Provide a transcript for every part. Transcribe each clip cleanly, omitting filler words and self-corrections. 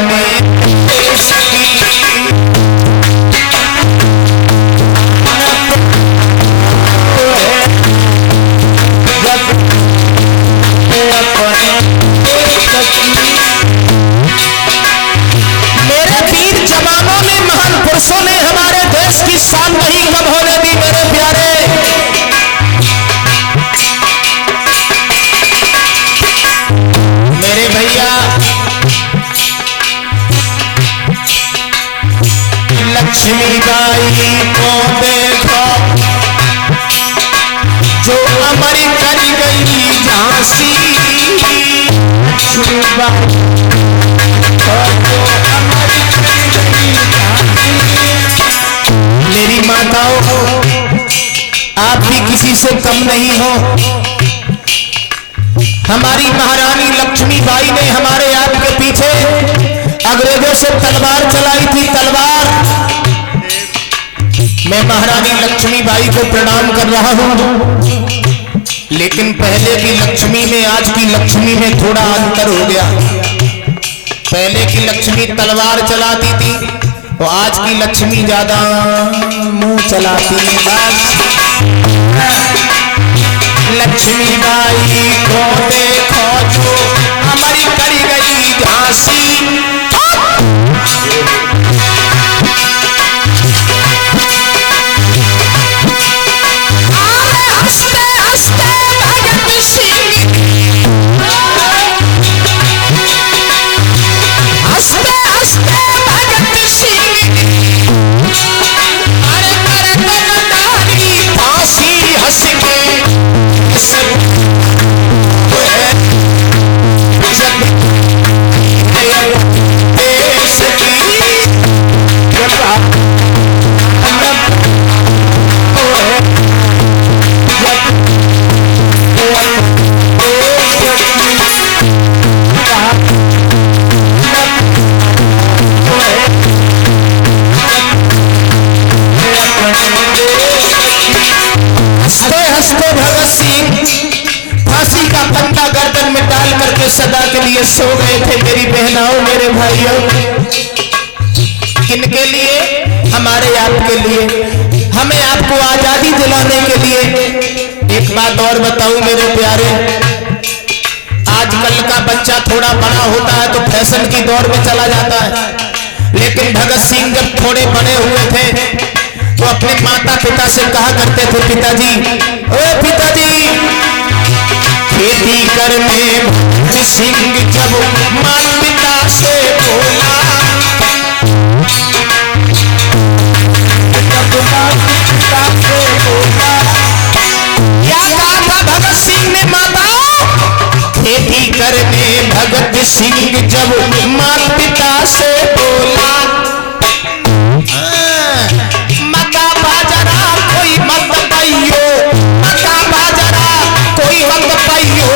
अपने देश की मेरे वीर जवानों ने, महान पुरुषों ने हमारे देश की शान नहीं कब होने दी मेरे प्यारे। मेरे भैया लक्ष्मीबाई को देखो जो अमर कर गई झांसी। लक्ष्मीबाई मेरी माताओं, आप भी किसी से कम नहीं हो। हमारी महारानी लक्ष्मीबाई ने हमारे आपके पीछे अंग्रेजों से तलवार चलाई थी, तलवार। मैं महारानी लक्ष्मीबाई को प्रणाम कर रहा हूं, लेकिन पहले की लक्ष्मी में आज की लक्ष्मी में थोड़ा अंतर हो गया। पहले की लक्ष्मी तलवार चलाती थी, तो आज की लक्ष्मी ज्यादा मुंह चलाती है। बस लक्ष्मीबाई को देखो जो हमारी करी गई झांसी। हंसते हंसते भगत सिंह, हंसते हंसते भगत सिंह, अरे करदारी फांसी हंस के सदा के लिए सो गए थे। मेरी बहनाओं, मेरे भाइयों, किनके लिए? हमारे आपके लिए, हमें आपको आजादी दिलाने के लिए। एक बात और बताऊं मेरे प्यारे, आजकल का बच्चा थोड़ा बड़ा होता है तो फैशन की दौर में चला जाता है, लेकिन भगत सिंह जब थोड़े बड़े हुए थे तो अपने माता पिता से कहा करते थे, पिताजी, ओ पिताजी, खेती करने भगत सिंह जब माता पिता से बोला, जब माता पिता से बोला, क्या कहा था भगत सिंह ने? माता, खेती करने भगत सिंह जब माता पिता से बोला, मका बाजरा कोई मत पाइयो, मका बाजरा कोई मत पाइयो,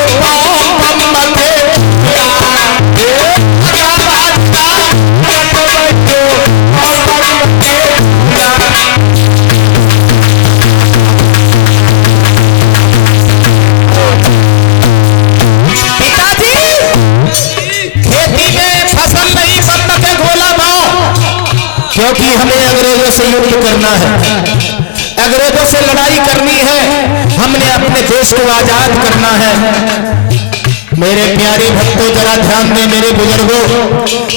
क्योंकि हमें अंग्रेजों से युद्ध करना है, अंग्रेजों से लड़ाई करनी है, हमने अपने देश को आजाद करना है। मेरे प्यारे भक्तों, जरा ध्यान दें मेरे बुजुर्गों,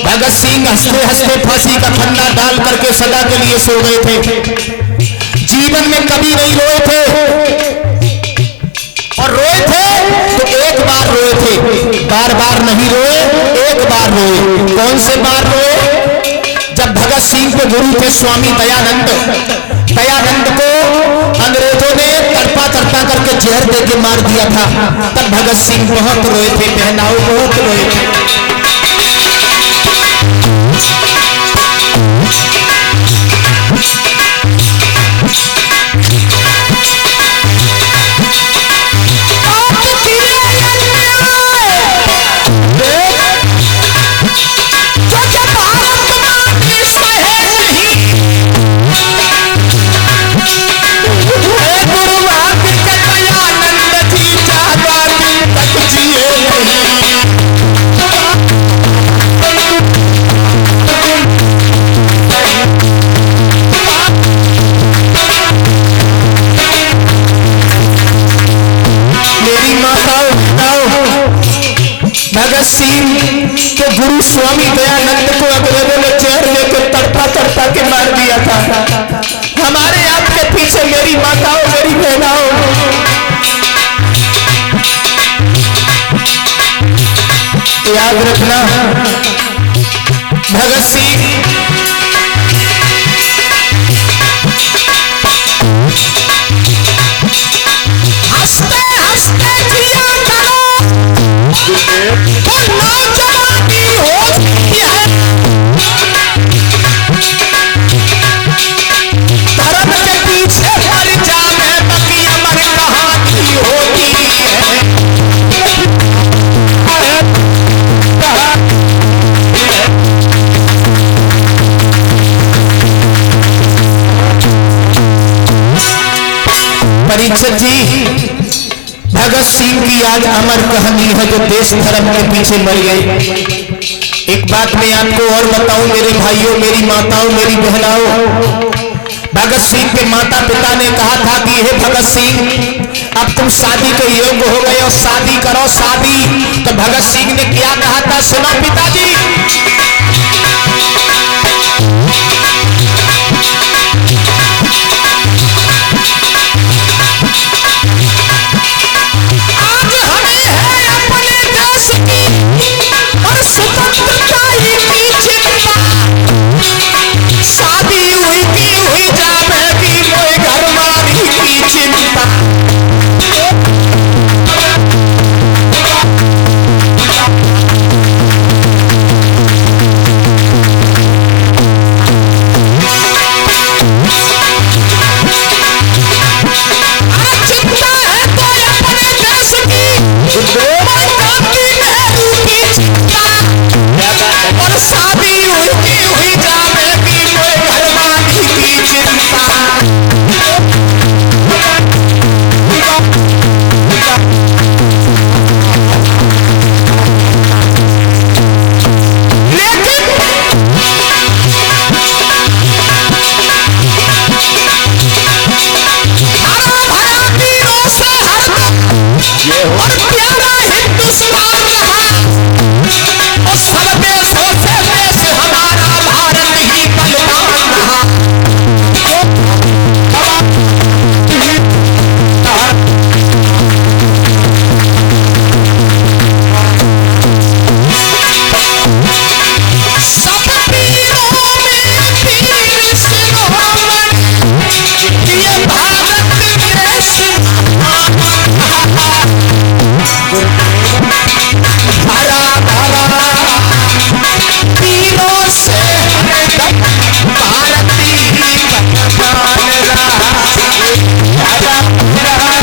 भगत सिंह हंसते हंसते फांसी का फंदा डाल करके सदा के लिए सो गए थे। जीवन में कभी नहीं रोए थे, और रोए थे तो एक बार रोए थे, बार बार नहीं रोए, एक बार रोए। कौन से बार रोए? जब भगत सिंह के गुरु थे स्वामी दयानंद, दयानंद को अंग्रेजों ने तड़पा तड़पा करके जहर दे के मार दिया था, तब भगत सिंह बहुत रोए थे, बहनाओं बहुत रोए थे। भगत सिंह के गुरु स्वामी दयानंद को अंग्रेजों ने चेहरे लेकर तड़पा तड़पा के मार दिया था। हमारे आपके पीछे मेरी माताओं, मेरी बहनाओं, याद रखना भगत सिंह हंसते हंसते जिया करो, तो नौजवानी होती है। धर्म के पीछे मर जाने बाकी अमर कहानी होती है। परीक्षित जी, भगत सिंह की आज अमर कहानी है जो देश धर्म के पीछे मर गए। एक बात मैं आपको और बताऊं मेरे भाइयों, मेरी माताओं, मेरी बहनाओं, भगत सिंह के माता पिता ने कहा था कि हे भगत सिंह, अब तुम शादी के योग्य हो गए और शादी करो शादी। तो भगत सिंह ने क्या कहा था, सुनो पिताजी। आज हमें है अपने देश की और स्वतंत्रता की चिंता। शादी हुई की हुई जावेगी मोए घर वाली की चिंता। चिंता है तो अपने देश की, और शादी हुई की हुई जावेगी मोए घर वाली की चिंता। और प्यारा हिंदुस्तान रहा और सब देशों से देश हमारा भारत ही बलिदान रहा। सब पीरों में पीर शिरोमणि, ये भारत देश भरा भरा पीरों से भारती बलिदान रहा।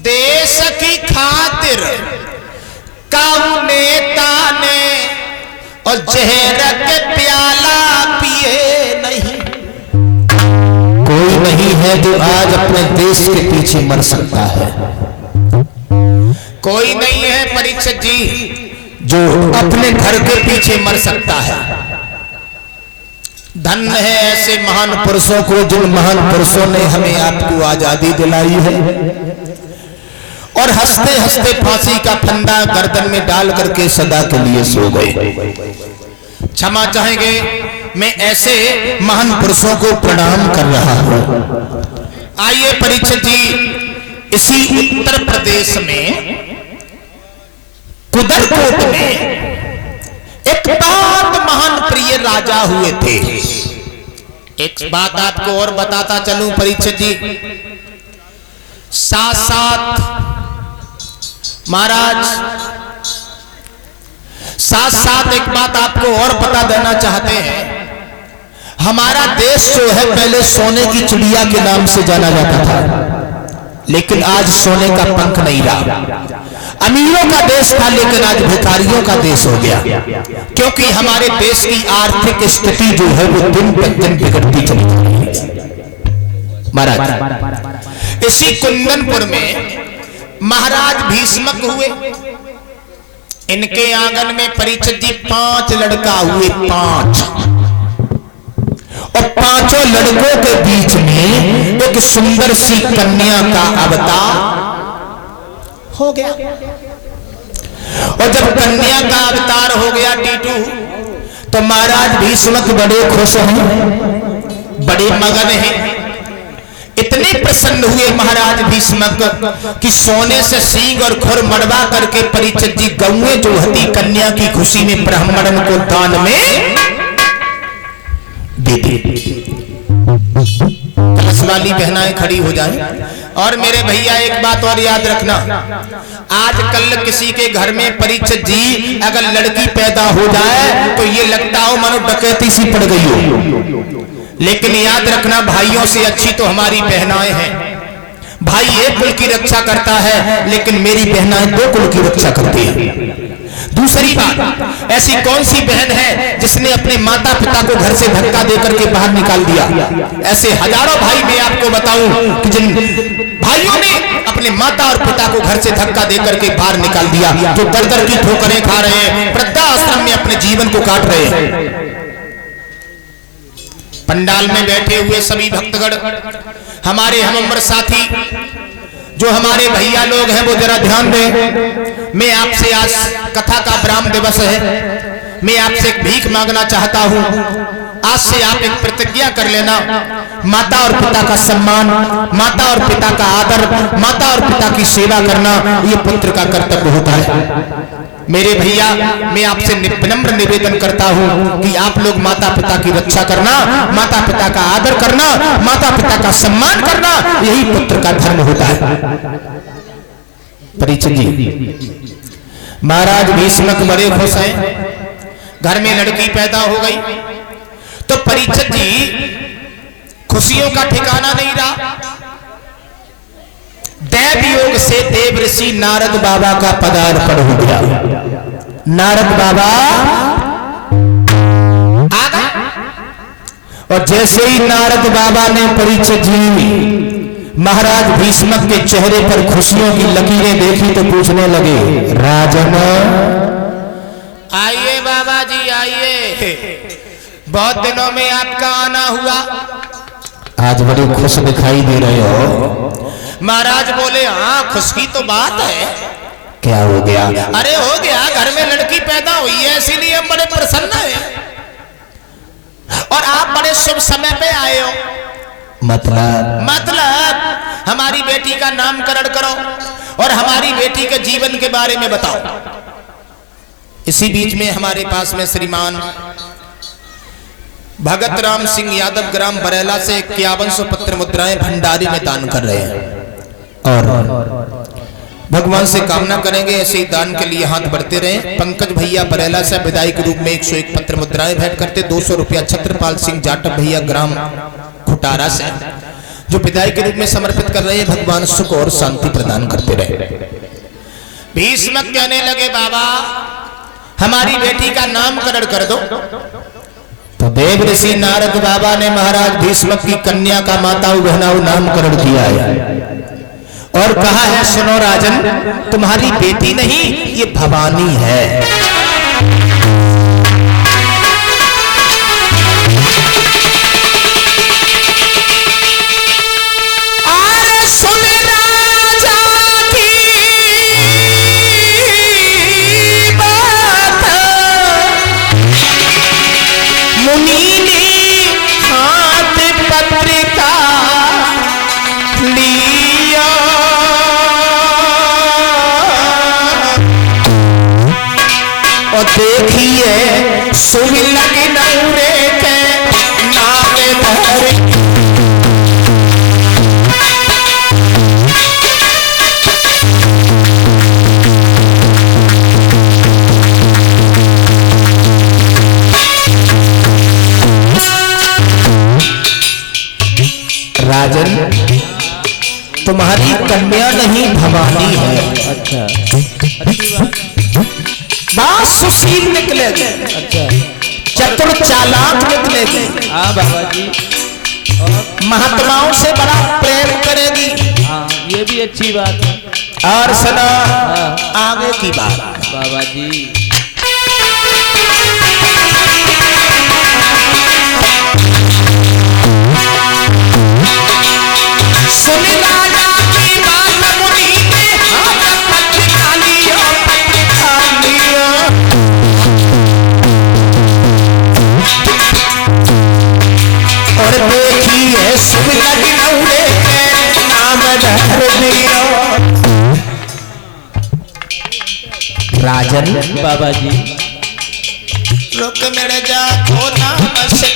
देश की खातिर काऊ नेता ने और जहर के प्याला पिए नहीं। कोई नहीं है जो आज अपने देश के पीछे मर सकता है। कोई नहीं है परीक्षित जी जो अपने घर के पीछे मर सकता है। धन्य है ऐसे महान पुरुषों को, जिन महान पुरुषों ने हमें आपको आजादी दिलाई है और हंसते हंसते फांसी का फंदा गर्दन में डाल करके सदा के लिए सो गए। क्षमा चाहेंगे, मैं ऐसे महान पुरुषों को प्रणाम कर रहा हूं। आइए परीक्षित जी, इसी उत्तर प्रदेश में कुदरकोट में एक बहुत महान प्रिय राजा हुए थे। एक बात आपको और बताता चलूं परीक्षित जी, साथ साथ महाराज साथ साथ एक बात आपको और पता देना चाहते हैं, हमारा देश जो है पहले सोने की चिड़िया के नाम से जाना जाता था, लेकिन आज सोने का पंख नहीं रहा। अमीरों का देश था लेकिन आज भिखारियों का देश हो गया, क्योंकि हमारे देश की आर्थिक स्थिति जो है वो दिन प्रतिदिन बिगड़ती चली जा रही है। महाराज इसी कुंदनपुर में महाराज भीष्मक हुए, इनके आंगन में परीक्षित जी 5 लड़का हुए, 5, और 5 लड़कों के बीच में एक सुंदर सी कन्या का अवतार हो गया। और जब कन्या का अवतार हो गया टीटू, तो महाराज भीष्मक बड़े खुश हैं, बड़े मगन हैं, इतने प्रसन्न हुए महाराज भीष्मक कि सोने से सींग और खुर मड़वा करके परीक्षित जी गौए जो हती कन्या की खुशी में ब्राह्मणन को दान में दे दी। कलश वाली बहनाएं खड़ी हो जाएं। और मेरे भैया एक बात और याद रखना, आजकल किसी के घर में परीक्षित जी अगर लड़की पैदा हो जाए तो ये लगता हो मानो डकैती सी पड़ गई हो, लेकिन याद रखना भाइयों से अच्छी तो हमारी बहनाएं हैं। भाई एक कुल की रक्षा करता है, लेकिन मेरी बहनाएं 2 कुल की रक्षा करती है। दूसरी बात, ऐसी कौन सी बहन है जिसने अपने माता पिता को घर से धक्का देकर के बाहर निकाल दिया? ऐसे हजारों भाई मैं आपको बताऊं कि जिन भाइयों ने अपने माता और पिता को घर से धक्का देकर के बाहर निकाल दिया, जो दर दर की ठोकरें खा रहे हैं, वृद्धाश्रम में अपने जीवन को काट रहे हैं। पंडाल में बैठे हुए सभी भक्तगण, हमारे हमउम्र साथी जो हमारे भैया लोग हैं वो जरा ध्यान दें। मैं आपसे आज कथा का ब्राह्म दिवस है, मैं आपसे एक भीख मांगना चाहता हूं। आज से आप एक प्रतिज्ञा कर लेना, माता और पिता का सम्मान, माता और पिता का आदर, माता और पिता की सेवा करना ये पुत्र का कर्तव्य होता है। मेरे भैया मैं आपसे विनम्र निवेदन करता हूं कि आप लोग माता पिता की रक्षा करना, माता पिता का आदर करना, माता पिता का सम्मान करना, यही पुत्र का धर्म होता है। परीक्षित जी महाराज भीष्मक बड़े खुश हैं, घर में लड़की पैदा हो गई। तो परीक्षित जी खुशियों का ठिकाना नहीं रहा। देव योग से देव ऋषि नारद बाबा का पदार्पण हो गया। नारद बाबा आ गए, और जैसे ही नारद बाबा ने परीक्षित जी महाराज भीष्मक के चेहरे पर खुशियों की लकीरें देखी तो पूछने लगे, राजन आइए बाबा जी आइए, बहुत दिनों में आपका आना हुआ, आज बड़े खुश दिखाई दे रहे हो। महाराज बोले, हाँ खुश की तो बात है। क्या हो गया? अरे हो गया, घर में लड़की पैदा हुई है, इसीलिए हम बड़े प्रसन्न हैं, और आप बड़े शुभ समय पे आए हो। मतलब हमारी बेटी का नामकरण करो और हमारी बेटी के जीवन के बारे में बताओ। इसी बीच में हमारे पास में श्रीमान भगत राम सिंह यादव ग्राम बरेला से 5100 पत्र मुद्राएं भंडारी में दान कर रहे हैं, और भगवान से कामना करेंगे ऐसे ही दान के लिए हाथ बढ़ते रहें। पंकज भैया बरेला से विदाई के रूप में 101 पत्र मुद्राएं भेंट करते। 200 रुपया छत्रपाल सिंह जाटव भैया ग्राम खुटारा से जो विदाई के रूप में समर्पित कर रहे हैं। भगवान सुख और शांति प्रदान करते रहे। भीष्मक कहने लगे, बाबा हमारी बेटी का नामकरण कर दो। तो देव ऋषि नारद बाबा ने महाराज भीष्मक की कन्या का माताओं बहनाओं नामकरण किया है, और कहा है, सुनो राजन, तुम्हारी बेटी नहीं ये भवानी है। देखिए सुविलग नौरे के नाम धर नहीं भवानी है। अच्छा, अच्छी बात। बात सुशील निकलेगी, अच्छा, चतुर चालाक निकलेगी। हाँ बाबा जी, महात्माओं से बड़ा प्रेम करेगी। हाँ ये भी अच्छी बात है। और सुना हाँ। आगे की बात बाबा जी, सुन राजा की बात मुनि ने हाथ पटका लिया, पटका लिया। और देखिए सुन लगी नौले के नाम धर दिया। राजन बाबा जी, रुक मेरे जा को नाम से